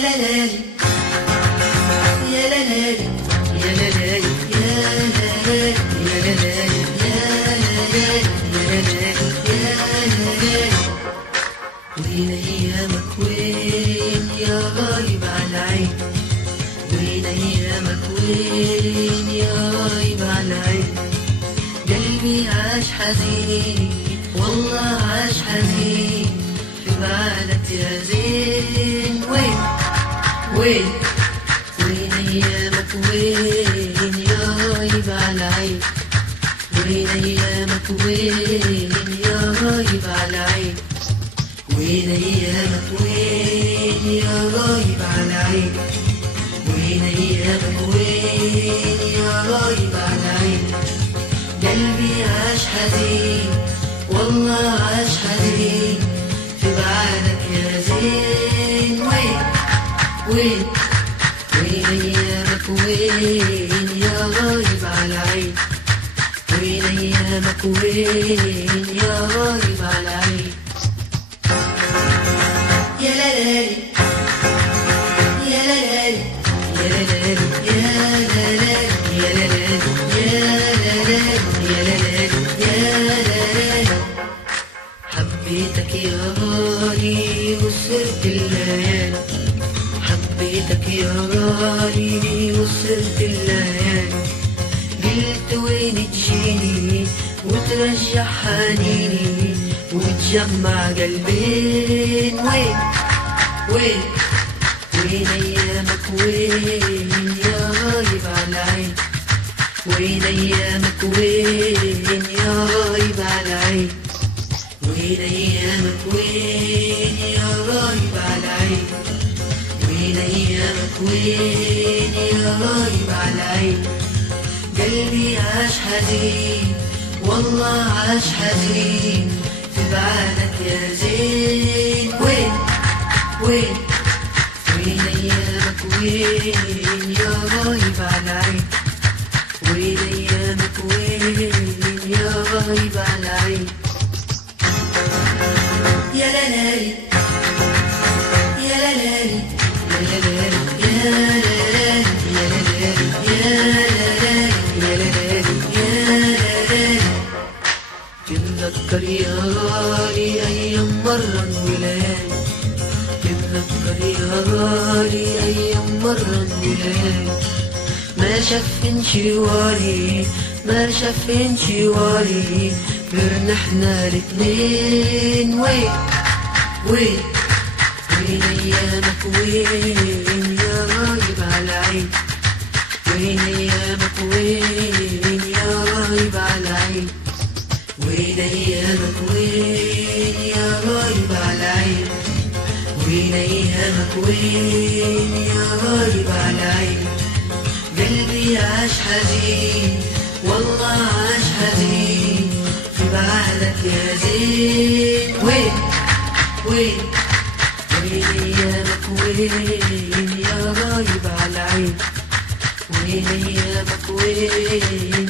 لا لالي يا لا لالي يا لا لالي يا لا لالي يا لا لالي يا لا لالي يا لا لالي وين ايامك وين يا غايب على عين وين ايامك وين يا غايب على عين قلبي عاش حزين والله عاش حزين في بعدك يا زين وين ايامك وين يا غايب على عين وين ايامك وين يا غايب على عين وين ايامك وين يا غايب على عين وين ايامك وين يا غايب على عين قلبي عاش حزين والله عاش حزين في بعدك يا زين وين ايامك وين يا غايب على عين وين ايامك وين يا غايب على عين يا لا لالي يا لا لالي يا لا لالي يا لا لالي يا لا لالي يا لا لالي حبيتك يا غالي وسهرت الليالي حبيتك يا غالي وسهرت الليالي قلت وين تجيني وترجع حنيني وتجمع قلبين وين ايامك وين يا غايب على عين وين ايامك وين يا غايب على عين وين ايامك وين يا غايب على عين وين ايامك وين يا غايب على عين قلبي عاش حزين والله عاش حزين في بعدك يا زين وين ايامك وين يا غايب على عين وين ايامك وين يا غايب على عين يا لا لالي يا لا لالي يا لا لالي يا لا لالي يا لا لالي يا لا لالي يا لا لالي تتذكر يا غالي ايام مرن وليالي تتذكر يا غالي ايام مرن وليالي ما شافن شواري ما شافن شواري غيرنا احنا الاتنين وين ايامك وين يا غايب على عين وين ايامك وين يا غايب على عين وين ايامك وين يا غايب على عين وين ايامك وين يا غايب على عين قلبي عاش حزين والله عاش حزين في بعدك يا زين وين ايامك وين يا غايب على عين وين ايامك وين